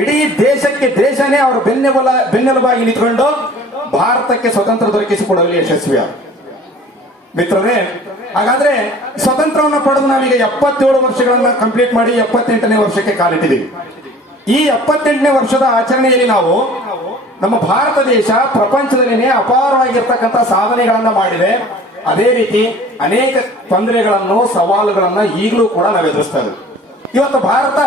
ಇಡೀ ದೇಶಕ್ಕೆ ದೇಶನೇ ಅವರು ಬೆನ್ನೆಬಲ, ಬೆನ್ನೆಲುಬಾಗಿ ನಿಂತ್ಕೊಂಡು ಭಾರತಕ್ಕೆ ಸ್ವತಂತ್ರ ದೊರಕಿಸಿಕೊಡಲು ಯಶಸ್ವಿಯ ಮಿತ್ರರೇ, ಹಾಗಾದ್ರೆ ಸ್ವತಂತ್ರವನ್ನ ಪಡೆದು ನಾವೀಗ ಎಪ್ಪತ್ತೇಳು ವರ್ಷಗಳನ್ನ ಕಂಪ್ಲೀಟ್ ಮಾಡಿ ಎಪ್ಪತ್ತೆಂಟನೇ ವರ್ಷಕ್ಕೆ ಕಾಲಿಟ್ಟಿದ್ದೀವಿ. ಈ ಎಪ್ಪತ್ತೆಂಟನೇ ವರ್ಷದ ಆಚರಣೆಯಲ್ಲಿ ನಾವು ನಮ್ಮ ಭಾರತ ದೇಶ ಪ್ರಪಂಚದಲ್ಲಿನೇ ಅಪಾರವಾಗಿರ್ತಕ್ಕಂಥ ಸಾಧನೆಗಳನ್ನ ಮಾಡಿದೆ. ಅದೇ ರೀತಿ ಅನೇಕ ತೊಂದರೆಗಳನ್ನು, ಸವಾಲುಗಳನ್ನ ಈಗಲೂ ಕೂಡ ನಾವು ಎದುರಿಸ್ತಾ ಇದ್ದೀವಿ. ಇವತ್ತು ಭಾರತ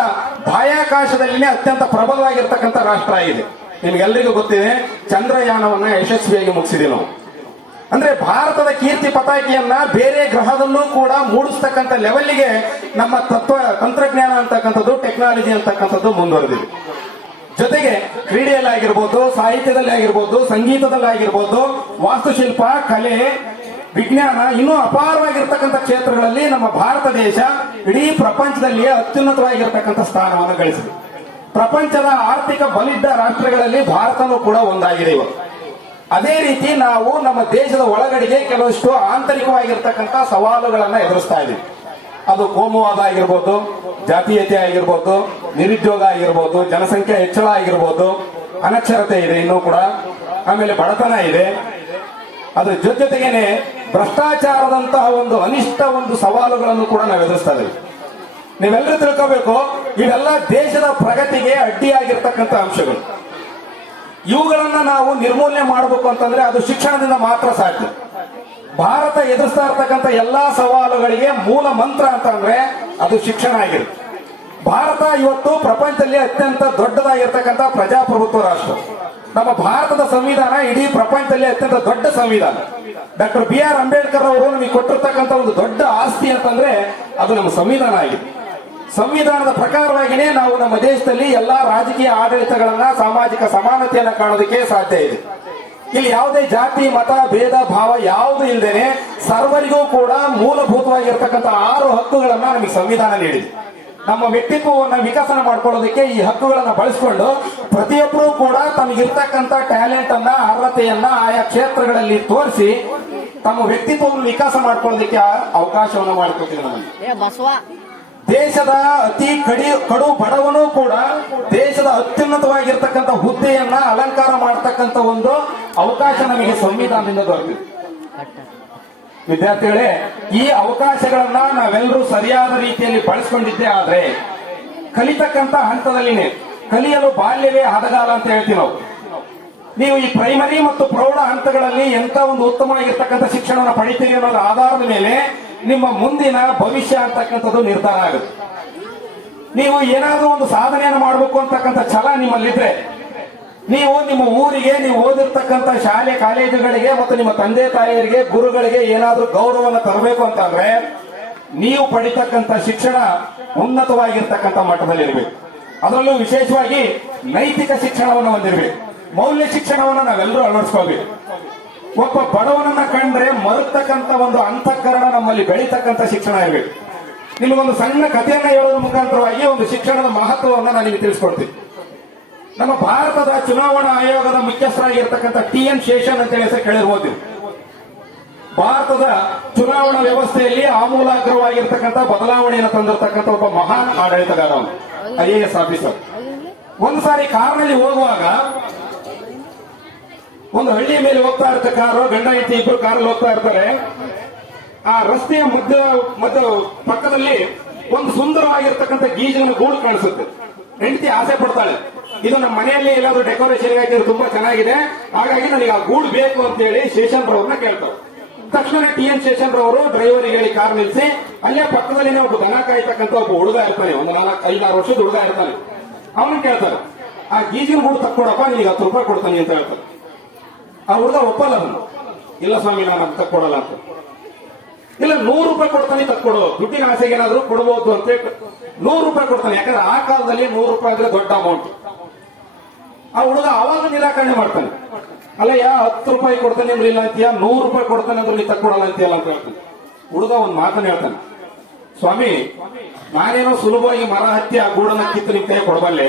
ಬಾಹ್ಯಾಕಾಶದಲ್ಲಿನೇ ಅತ್ಯಂತ ಪ್ರಬಲವಾಗಿರ್ತಕ್ಕಂಥ ರಾಷ್ಟ್ರ ಆಗಿದೆ. ನಿಮ್ಗೆಲ್ಲರಿಗೂ ಗೊತ್ತಿದೆ, ಚಂದ್ರಯಾನವನ್ನ ಯಶಸ್ವಿಯಾಗಿ ಮುಗಿಸಿದೆ ನಾವು. ಅಂದ್ರೆ ಭಾರತದ ಕೀರ್ತಿ ಪತಾಕಿಯನ್ನ ಬೇರೆ ಗ್ರಹದಲ್ಲೂ ಕೂಡ ಮೂಡಿಸ್ತಕ್ಕಂಥ ಲೆವೆಲ್ಗೆ ನಮ್ಮ ತತ್ವ, ತಂತ್ರಜ್ಞಾನ ಅಂತಕ್ಕಂಥದ್ದು ಟೆಕ್ನಾಲಜಿ ಅಂತಕ್ಕಂಥದ್ದು ಮುಂದುವರೆದಿದೆ. ಜೊತೆಗೆ ಕ್ರೀಡೆಯಲ್ಲಿ ಆಗಿರ್ಬೋದು ಸಾಹಿತ್ಯದಲ್ಲಿ ಆಗಿರ್ಬೋದು ಸಂಗೀತದಲ್ಲಿ ಆಗಿರ್ಬೋದು ವಾಸ್ತುಶಿಲ್ಪ, ಕಲೆ, ವಿಜ್ಞಾನ ಇನ್ನೂ ಅಪಾರವಾಗಿರ್ತಕ್ಕಂಥ ಕ್ಷೇತ್ರಗಳಲ್ಲಿ ನಮ್ಮ ಭಾರತ ದೇಶ ಇಡೀ ಪ್ರಪಂಚದಲ್ಲಿಯೇ ಅತ್ಯುನ್ನತವಾಗಿರ್ತಕ್ಕಂಥ ಸ್ಥಾನವನ್ನು ಗಳಿಸಿದೆ. ಪ್ರಪಂಚದ ಆರ್ಥಿಕ ಬಲಿದ್ದ ರಾಷ್ಟ್ರಗಳಲ್ಲಿ ಭಾರತವೂ ಕೂಡ ಒಂದಾಗಿದೆ ಇವತ್ತು ಅದೇ ರೀತಿ ನಾವು ನಮ್ಮ ದೇಶದ ಒಳಗಡೆಗೆ ಕೆಲವಷ್ಟು ಆಂತರಿಕವಾಗಿರ್ತಕ್ಕಂಥ ಸವಾಲುಗಳನ್ನು ಎದುರಿಸ್ತಾ ಇದ್ದೀವಿ. ಅದು ಕೋಮುವಾದ ಆಗಿರ್ಬೋದು, ಜಾತೀಯತೆ ಆಗಿರ್ಬೋದು, ನಿರುದ್ಯೋಗ ಆಗಿರ್ಬೋದು, ಜನಸಂಖ್ಯೆ ಹೆಚ್ಚಳ ಆಗಿರ್ಬೋದು, ಅನಕ್ಷರತೆ ಇದೆ ಇನ್ನೂ ಕೂಡ, ಆಮೇಲೆ ಬಡತನ ಇದೆ. ಅದ್ರ ಜೊತೆ ಜೊತೆಗೇನೆ ಭ್ರಷ್ಟಾಚಾರದಂತಹ ಒಂದು ಅನಿಷ್ಟ ಒಂದು ಸವಾಲುಗಳನ್ನು ಕೂಡ ನಾವು ಎದುರಿಸ್ತಾ ಇದ್ದೀವಿ ನೀವೆಲ್ಲರೂ ತಿಳ್ಕೋಬೇಕು, ಇವೆಲ್ಲ ದೇಶದ ಪ್ರಗತಿಗೆ ಅಡ್ಡಿಯಾಗಿರ್ತಕ್ಕಂಥ ಅಂಶಗಳು. ಇವುಗಳನ್ನ ನಾವು ನಿರ್ಮೂಲನೆ ಮಾಡಬೇಕು ಅಂತಂದ್ರೆ ಅದು ಶಿಕ್ಷಣದಿಂದ ಮಾತ್ರ ಸಾಧ್ಯ. ಭಾರತ ಎದುರಿಸ್ತಾ ಇರ್ತಕ್ಕಂಥ ಎಲ್ಲಾ ಸವಾಲುಗಳಿಗೆ ಮೂಲ ಮಂತ್ರ ಅಂತಂದ್ರೆ ಅದು ಶಿಕ್ಷಣ ಆಗಿರುತ್ತೆ. ಭಾರತ ಇವತ್ತು ಪ್ರಪಂಚದಲ್ಲಿ ಅತ್ಯಂತ ದೊಡ್ಡದಾಗಿರ್ತಕ್ಕಂಥ ಪ್ರಜಾಪ್ರಭುತ್ವ ರಾಷ್ಟ್ರ. ನಮ್ಮ ಭಾರತದ ಸಂವಿಧಾನ ಇಡೀ ಪ್ರಪಂಚದಲ್ಲಿ ಅತ್ಯಂತ ದೊಡ್ಡ ಸಂವಿಧಾನ. ಡಾಕ್ಟರ್ ಬಿ ಆರ್ ಅಂಬೇಡ್ಕರ್ ಅವರು ನಮಗೆ ಕೊಟ್ಟಿರ್ತಕ್ಕಂಥ ಒಂದು ದೊಡ್ಡ ಆಸ್ತಿ ಅಂತಂದ್ರೆ ಅದು ನಮ್ಮ ಸಂವಿಧಾನ ಆಗಿದೆ. ಸಂವಿಧಾನದ ಪ್ರಕಾರವಾಗಿಯೇ ನಾವು ನಮ್ಮ ದೇಶದಲ್ಲಿ ಎಲ್ಲಾ ರಾಜಕೀಯ ಆಡಳಿತಗಳನ್ನ, ಸಾಮಾಜಿಕ ಸಮಾನತೆಯನ್ನ ಕಾಣೋದಕ್ಕೆ ಸಾಧ್ಯ ಇದೆ. ಇಲ್ಲಿ ಯಾವುದೇ ಜಾತಿ, ಮತ, ಭೇದ, ಭಾವ ಯಾವುದು ಇಲ್ಲದೇನೆ ಸರ್ವರಿಗೂ ಕೂಡ ಮೂಲಭೂತವಾಗಿರ್ತಕ್ಕಂಥ ಆರು ಹಕ್ಕುಗಳನ್ನ ನಮಗೆ ಸಂವಿಧಾನ ನೀಡಿದೆ. ನಮ್ಮ ವ್ಯಕ್ತಿತ್ವವನ್ನು ವಿಕಸನ ಮಾಡ್ಕೊಳ್ಳೋದಕ್ಕೆ ಈ ಹಕ್ಕುಗಳನ್ನು ಬಳಸಿಕೊಂಡು ಪ್ರತಿಯೊಬ್ಬರೂ ಕೂಡ ತಮಗಿರ್ತಕ್ಕಂಥ ಟ್ಯಾಲೆಂಟ್ ಅನ್ನ ಅರ್ಹತೆಯನ್ನ ಆಯಾ ಕ್ಷೇತ್ರಗಳಲ್ಲಿ ತೋರಿಸಿ ತಮ್ಮ ವ್ಯಕ್ತಿತ್ವವನ್ನು ವಿಕಾಸ ಮಾಡ್ಕೊಳ್ಳೋದಕ್ಕೆ ಅವಕಾಶವನ್ನು ಮಾಡಿಕೊಟ್ಟಿದೆ ನಮಗೆ ದೇಶದ ಅತಿ ಕಡಿ ಕಡು ಬಡವನು ಕೂಡ ದೇಶದ ಅತ್ಯುನ್ನತವಾಗಿರ್ತಕ್ಕಂಥ ಹುದ್ದೆಯನ್ನ ಅಲಂಕಾರ ಮಾಡತಕ್ಕಂತ ಒಂದು ಅವಕಾಶ ನಮಗೆ ಸಂವಿಧಾನದಿಂದ ದೊರೆತಿದೆ. ವಿದ್ಯಾರ್ಥಿಗಳೇ ಈ ಅವಕಾಶಗಳನ್ನ ನಾವೆಲ್ಲರೂ ಸರಿಯಾದ ರೀತಿಯಲ್ಲಿ ಬಳಸ್ಕೊಂಡಿದ್ದೆ ಆದ್ರೆ ಕಲಿತಕ್ಕಂಥ ಹಂತದಲ್ಲಿನೇ ಕಲಿಯಲು ಬಾಲ್ಯವೇ ಹದಗಾಲ ಅಂತ ಹೇಳ್ತೀವಿ ನಾವು. ನೀವು ಈ ಪ್ರೈಮರಿ ಮತ್ತು ಪ್ರೌಢ ಹಂತಗಳಲ್ಲಿ ಎಂತ ಒಂದು ಉತ್ತಮವಾಗಿರ್ತಕ್ಕಂಥ ಶಿಕ್ಷಣವನ್ನು ಪಡಿತೀರಿ ಅನ್ನೋದ್ರ ಆಧಾರದ ಮೇಲೆ ನಿಮ್ಮ ಮುಂದಿನ ಭವಿಷ್ಯ ಅಂತಕ್ಕಂಥದ್ದು ನಿರ್ಧಾರ ಆಗುತ್ತೆ. ನೀವು ಏನಾದ್ರೂ ಒಂದು ಸಾಧನೆಯನ್ನು ಮಾಡಬೇಕು ಅಂತಕ್ಕಂಥ ಛಲ ನಿಮ್ಮಲ್ಲಿದ್ರೆ, ನೀವು ನಿಮ್ಮ ಊರಿಗೆ, ನೀವು ಓದಿರ್ತಕ್ಕಂಥ ಶಾಲೆ, ಕಾಲೇಜುಗಳಿಗೆ ಮತ್ತು ನಿಮ್ಮ ತಂದೆ, ತಾಯಿಯರಿಗೆ, ಗುರುಗಳಿಗೆ ಏನಾದ್ರೂ ಗೌರವವನ್ನು ತರಬೇಕು ಅಂತಂದ್ರೆ, ನೀವು ಪಡಿತಕ್ಕಂಥ ಶಿಕ್ಷಣ ಉನ್ನತವಾಗಿರ್ತಕ್ಕಂಥ ಮಟ್ಟದಲ್ಲಿರ್ಬೇಕು. ಅದರಲ್ಲೂ ವಿಶೇಷವಾಗಿ ನೈತಿಕ ಶಿಕ್ಷಣವನ್ನು ಹೊಂದಿರಬೇಕು. ಮೌಲ್ಯ ಶಿಕ್ಷಣವನ್ನು ನಾವೆಲ್ಲರೂ ಅಳವಡಿಸ್ಕೋಬೇಕು ಒಬ್ಬ ಬಡವನನ್ನ ಕಂಡ್ರೆ ಮರುತಕ್ಕಂತ ಒಂದು ಅಂತಃಕರಣ ನಮ್ಮಲ್ಲಿ ಬೆಳೀತಕ್ಕಂಥ ಶಿಕ್ಷಣ ಇರಬೇಕು. ನಿಮಗೊಂದು ಸಣ್ಣ ಕಥೆಯನ್ನ ಹೇಳೋದ್ರ ಮುಖಾಂತರವಾಗಿ ಒಂದು ಶಿಕ್ಷಣದ ಮಹತ್ವವನ್ನು ನಾನು ನಿಮಗೆ ತಿಳಿಸ್ಕೊಡ್ತೀನಿ. ನಮ್ಮ ಭಾರತದ ಚುನಾವಣಾ ಆಯೋಗದ ಮುಖ್ಯಸ್ಥರಾಗಿರ್ತಕ್ಕಂಥ ಟಿ ಎನ್ ಶೇಷನ್ ಅಂತ ಹೆಸರು ಕೇಳಿರ್ಬೋದು. ಭಾರತದ ಚುನಾವಣಾ ವ್ಯವಸ್ಥೆಯಲ್ಲಿ ಆಮೂಲಾಗ್ರವಾಗಿರ್ತಕ್ಕಂಥ ಬದಲಾವಣೆಯನ್ನು ತಂದಿರತಕ್ಕಂಥ ಒಬ್ಬ ಮಹಾನ್ ಆಡಳಿತಗಾರ ಅವನು. I A officer. ಒಂದು ಸಾರಿ ಕಾರ್ನಲ್ಲಿ ಹೋಗುವಾಗ ಒಂದು ಹಳ್ಳಿಯ ಮೇಲೆ ಹೋಗ್ತಾ ಇರ್ತ ಕಾರು, ಗಂಡ, ಹೆಂಡತಿ ಇಬ್ರು ಕಾರಲ್ಲಿ ಹೋಗ್ತಾ ಇರ್ತಾರೆ. ಆ ರಸ್ತೆಯ ಮಧ್ಯ ಮಧ್ಯ ಪಕ್ಕದಲ್ಲಿ ಒಂದು ಸುಂದರವಾಗಿರ್ತಕ್ಕಂಥ ಗೀಜಿನ ಗೂಡು ಕಾಣಿಸುತ್ತೆ. ಹೆಂಡತಿ ಆಸೆ ಪಡ್ತಾಳೆ, ಇದು ನಮ್ಮ ಮನೆಯಲ್ಲಿ ಎಲ್ಲಾದ್ರೂ ಡೆಕೋರೇಷನ್ ಹಾಕಿದ್ರೆ ತುಂಬಾ ಚೆನ್ನಾಗಿದೆ, ಹಾಗಾಗಿ ನನಗೆ ಆ ಗೂಡು ಬೇಕು ಅಂತ ಹೇಳಿ ಶೇಷನ್ ಅವ್ರನ್ನ ಕೇಳ್ತಾರೆ ತಕ್ಷಣ ಟಿ ಎನ್ ಶೇಷನ್ ರವರು ಡ್ರೈವರಿಗೆ ಹೇಳಿ ಕಾರ್ ನಿಲ್ಲಿಸಿ ಅಲ್ಲೇ ಪಕ್ಕದಲ್ಲಿನೇ ಒಬ್ಬ ದನ ಕಾಯ್ತಕ್ಕಂತ ಒಬ್ಬ ಹುಡುಗ ಇರ್ತಾನೆ, ಒಂದು ನಾಲ್ಕು, ಐದಾರು ವರ್ಷದ ಹುಡುಗ ಇರ್ತಾನೆ. ಅವನು ಕೇಳ್ತಾರೆ ಆ ಗೀಜಿನ ಹುಡುಗ ತಕ್ಕೊಡಪ್ಪ, ನಿನಗೆ ಹತ್ತು ರೂಪಾಯಿ ಕೊಡ್ತಾನೆ ಅಂತ ಹೇಳ್ತಾರೆ ಆ ಹುಡುಗ ಒಪ್ಪಲ್ಲ ಅವನು. ಇಲ್ಲ ಸ್ವಾಮಿ, ನಾನು ಅಂತ ಕೊಡಲ್ಲ ಅಂತ. ಇಲ್ಲ, ನೂರು ರೂಪಾಯಿ ಕೊಡ್ತಾನೆ, ತಕ್ಕೊಡು. ದುಡ್ಡಿನ ಆಸೆಗೆ ಏನಾದ್ರು ಕೊಡಬಹುದು ಅಂತ ನೂರು ರೂಪಾಯಿ ಕೊಡ್ತಾನೆ. ಯಾಕಂದ್ರೆ ಆ ಕಾಲದಲ್ಲಿ ನೂರು ರೂಪಾಯಿ ಅಂದ್ರೆ ದೊಡ್ಡ ಅಮೌಂಟ್ ಆ ಹುಡುಗ ಅವಾಗ ನಿರಾಕರಣೆ ಮಾಡ್ತಾನೆ. ಯಾ ಹತ್ತು ರೂಪಾಯಿ ಕೊಡ್ತಾನೆ ಅಂದ್ರೆ ಇಲ್ಲ ಅಂತೀಯ? ನೂರು ರೂಪಾಯಿ ಕೊಡ್ತಾನೆ ಅಂದ್ರೆ ನೀ ತಕ್ಕೊಡಲ್ಲ ಅಂತ ಹೇಳ್ತಾನೆ. ಹುಡುಗ ಒಂದ್ ಮಾತನ್ನ ಹೇಳ್ತಾನೆ. ಸ್ವಾಮಿ, ನಾನೇನೋ ಸುಲಭವಾಗಿ ಮರ ಹತ್ತಿ ಆ ಗೂಡನ್ನ ಕಿತ್ತು ನಿಮ್ ಕೊಡಬಲ್ಲೆ.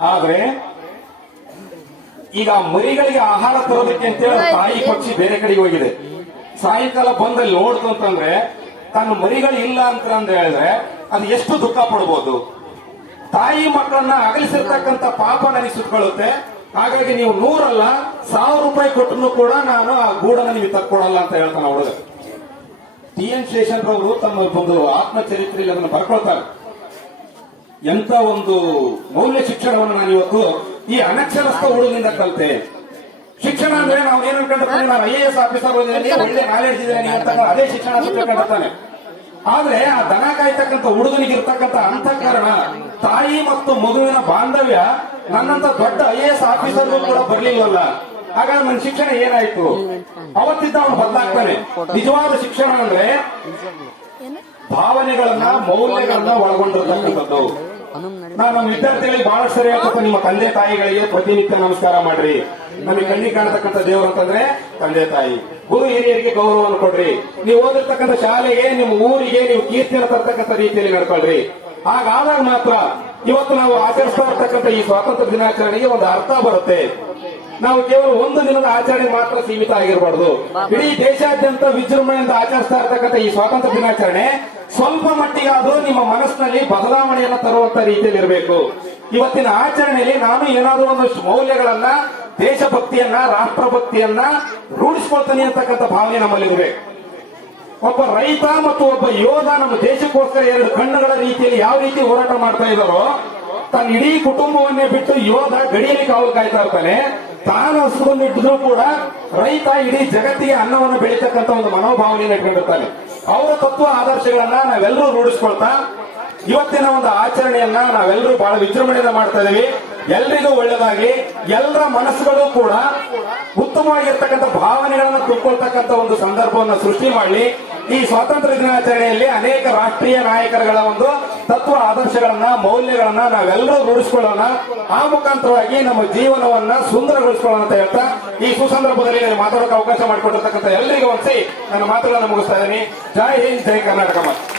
ಆದ್ರೆ, ಈಗ ಮರಿಗಳಿಗೆ ಆಹಾರ ತರೋದಕ್ಕೆ ಅಂತೇಳಿ ತಾಯಿ ಪಕ್ಷಿ ಬೇರೆ ಕಡೆಗೆ ಹೋಗಿದೆ. ಸಾಯಂಕಾಲ ಬಂದಲ್ಲಿ ನೋಡ್ತು ಅಂತಂದ್ರೆ, ತನ್ನ ಮರಿಗಳು ಇಲ್ಲ ಅಂತ ಹೇಳಿದ್ರೆ, ಅದು ಎಷ್ಟು ದುಃಖ ಪಡ್ಬೋದು? ತಾಯಿ ಮಕ್ಕಳನ್ನ ಅಗಲಿಸಿರ್ತಕ್ಕಂತ ಪಾಪ ನನಗೆ ಸುತ್ತಕೊಳ್ಳುತ್ತೆ ಹಾಗಾಗಿ ನೀವು ನೂರಲ್ಲ, ಸಾವಿರ ರೂಪಾಯಿ ಕೊಟ್ಟರು ಕೂಡ ನಾನು ಆ ಗೂಡನ್ನ ನೀವು ತಕ್ಕೊಡಲ್ಲ ಅಂತ ಹೇಳ್ತಾನೆ ಹುಡುಗ. ಟಿ ಎನ್ ಶೇಷನ್ ಅವರು ತಮ್ಮ ಒಂದು ಆತ್ಮಚರಿತ್ರೆಯಲ್ಲಿ ಅದನ್ನು ಬರ್ಕೊಳ್ತಾರೆ. ಎಂತ ಒಂದು ಮೌಲ್ಯ ಶಿಕ್ಷಣವನ್ನು ನಾನು ಇವತ್ತು ಈ ಅನಕ್ಷರಸ್ಥ ಹುಡುಗಿಂದ ಕಲಿತೆ. ಶಿಕ್ಷಣ ಅಂದ್ರೆ ನಾವು ಏನ್ ಅನ್ಕೊಂಡಿರ್ತೀವಿ ನಾನು ಐ ಎ ಎಸ್ ಆಫೀಸರ್ ಒಳ್ಳೆ ನಾಲೆಡ್ಜ್ ಇದೆ ಅದೇ ಶಿಕ್ಷಣ ಅಂತ ಆದ್ರೆ ಆ ದನ ಕಾಯ್ತಕ್ಕಂಥ, ಹುಡುಗನಿಗೆ ಇರ್ತಕ್ಕಂತ ಅಂತಃಕರಣ ತಾಯಿ ಮತ್ತು ಮಗುವಿನ ಬಾಂಧವ್ಯ ನನ್ನಂತ ದೊಡ್ಡ ಐ ಎ ಎಸ್ ಆಫೀಸರ್ಗೂ ಕೂಡ ಬರ್ಲಿಲ್ವಲ್ಲ ಹಾಗಾದ್ರೆ ನನ್ನ ಶಿಕ್ಷಣ ಏನಾಯ್ತು? ಅವತ್ತಿದ್ದ ಅವನು ಬದಲಾಗ್ತಾನೆ. ನಿಜವಾದ ಶಿಕ್ಷಣ ಅಂದ್ರೆ ಭಾವನೆಗಳನ್ನ, ಮೌಲ್ಯಗಳನ್ನ ಒಳಗೊಂಡಿರ್ತಕ್ಕಂಥದ್ದು. ನಾನು ನಮ್ಮ ವಿದ್ಯಾರ್ಥಿಗಳಿಗೆ ಬಹಳಷ್ಟು ಸರಿ ಹೇಳ್ತಕ್ಕ ನಿಮ್ಮ ತಂದೆ ತಾಯಿಗಳಿಗೆ ಪ್ರತಿನಿತ್ಯ ನಮಸ್ಕಾರ ಮಾಡ್ರಿ. ನಮಗೆ ಕಣ್ಣಿ ಕಾಣತಕ್ಕಂಥ ದೇವರು ಅಂತಂದ್ರೆ ತಂದೆ ತಾಯಿ. ಗುರು ಹಿರಿಯರಿಗೆ ಗೌರವವನ್ನು ಕೊಡ್ರಿ. ನೀವು ಓದಿರ್ತಕ್ಕಂಥ ಶಾಲೆಗೆ, ನಿಮ್ಮ ಊರಿಗೆ, ನೀವು ಕೀರ್ತಿಯನ್ನು ತರ್ತಕ್ಕಂಥ ರೀತಿಯಲ್ಲಿ ನಡ್ಕೊಳ್ರಿ. ಹಾಗಾದಾಗ ಮಾತ್ರ ಇವತ್ತು ನಾವು ಆಚರಿಸ್ತಾ ಇರ್ತಕ್ಕಂಥ ಈ ಸ್ವಾತಂತ್ರ್ಯ ದಿನಾಚರಣೆಗೆ ಒಂದು ಅರ್ಥ ಬರುತ್ತೆ. ನಾವು ಕೇವಲ ಒಂದು ದಿನದ ಆಚರಣೆ ಮಾತ್ರ ಸೀಮಿತ ಆಗಿರಬಾರ್ದು. ಇಡೀ ದೇಶಾದ್ಯಂತ ವಿಜೃಂಭಣೆಯಿಂದ ಆಚರಿಸ್ತಾ ಇರ್ತಕ್ಕಂಥ ಈ ಸ್ವಾತಂತ್ರ್ಯ ದಿನಾಚರಣೆ ಸ್ವಲ್ಪ ಮಟ್ಟಿಗಾದ್ರೂ ನಿಮ್ಮ ಮನಸ್ಸಿನಲ್ಲಿ ಬದಲಾವಣೆಯನ್ನು ತರುವಂತ ರೀತಿಯಲ್ಲಿ ಇರಬೇಕು. ಇವತ್ತಿನ ಆಚರಣೆಯಲ್ಲಿ ನಾನು ಏನಾದರೂ ಒಂದಷ್ಟು ಮೌಲ್ಯಗಳನ್ನ ದೇಶಭಕ್ತಿಯನ್ನ, ರಾಷ್ಟ್ರಭಕ್ತಿಯನ್ನ ರೂಢಿಸ್ಕೊಳ್ತಾನೆ ಅಂತಕ್ಕಂಥ ಭಾವನೆ ನಮ್ಮಲ್ಲಿರಬೇಕು ಒಬ್ಬ ರೈತ ಮತ್ತು ಒಬ್ಬ ಯೋಧ ನಮ್ಮ ದೇಶಕ್ಕೋಸ್ಕರ ಎರಡು ಕಣ್ಣುಗಳ ರೀತಿಯಲ್ಲಿ ಯಾವ ರೀತಿ ಹೋರಾಟ ಮಾಡ್ತಾ ಇದ್ದಾರೋ, ತನ್ನ ಇಡೀ ಕುಟುಂಬವನ್ನೇ ಬಿಟ್ಟು ಯೋಧ ಗಡಿಯಲ್ಲಿ ಕಾವಲು ಕಾಯ್ತಾ ಇರ್ತಾನೆ. ತಾನು ಹಸುಕೊಂಡಿದ್ರು ಕೂಡ ರೈತ ಇಡೀ ಜಗತ್ತಿಗೆ ಅನ್ನವನ್ನು ಬೆಳೀತಕ್ಕಂಥ ಒಂದು ಮನೋಭಾವನೆಯನ್ನು ಇಟ್ಕೊಂಡಿರ್ತಾನೆ ಅವರ ತತ್ವ ಆದರ್ಶಗಳನ್ನ ನಾವೆಲ್ಲರೂ ರೂಢಿಸ್ಕೊಳ್ತಾ, ಇವತ್ತಿನ ಒಂದು ಆಚರಣೆಯನ್ನ ನಾವೆಲ್ಲರೂ ಬಹಳ ವಿಜೃಂಭಣೆಯಿಂದ ಮಾಡ್ತಾ ಇದೀವಿ. ಎಲ್ರಿಗೂ ಒಳ್ಳೆದಾಗಿ ಎಲ್ಲರ ಮನಸ್ಸುಗಳು ಕೂಡ ಉತ್ತಮವಾಗಿರ್ತಕ್ಕಂಥ ಭಾವನೆಗಳನ್ನು ತುಂಬಿಕೊಳ್ತಕ್ಕಂಥ ಒಂದು ಸಂದರ್ಭವನ್ನು ಸೃಷ್ಟಿ ಮಾಡಲಿ. ಈ ಸ್ವಾತಂತ್ರ್ಯ ದಿನಾಚರಣೆಯಲ್ಲಿ ಅನೇಕ ರಾಷ್ಟ್ರೀಯ ನಾಯಕರುಗಳ ಒಂದು ತತ್ವ ಆದರ್ಶಗಳನ್ನ, ಮೌಲ್ಯಗಳನ್ನ ನಾವೆಲ್ಲರೂ ರೂಢಿಸ್ಕೊಳ್ಳೋಣ. ಆ ಮುಖಾಂತರವಾಗಿ ನಮ್ಮ ಜೀವನವನ್ನ ಸುಂದರಗೊಳಿಸ್ಕೊಳ್ಳೋಣ ಅಂತ ಹೇಳ್ತಾ, ಈ ಸುಸಂದರ್ಭದಲ್ಲಿ ನಾನು ಮಾತಾಡೋಕೆ ಅವಕಾಶ ಮಾಡಿಕೊಟ್ಟಿರ್ತಕ್ಕಂಥ ಎಲ್ಲರಿಗೂ ಒಂದ್ಸಿ ನನ್ನ ಮಾತುಗಳನ್ನು ಮುಗಿಸ್ತಾ ಇದ್ದೀನಿ. ಜೈ ಹಿಂದ್, ಜೈ ಕರ್ನಾಟಕ ಮಾತು.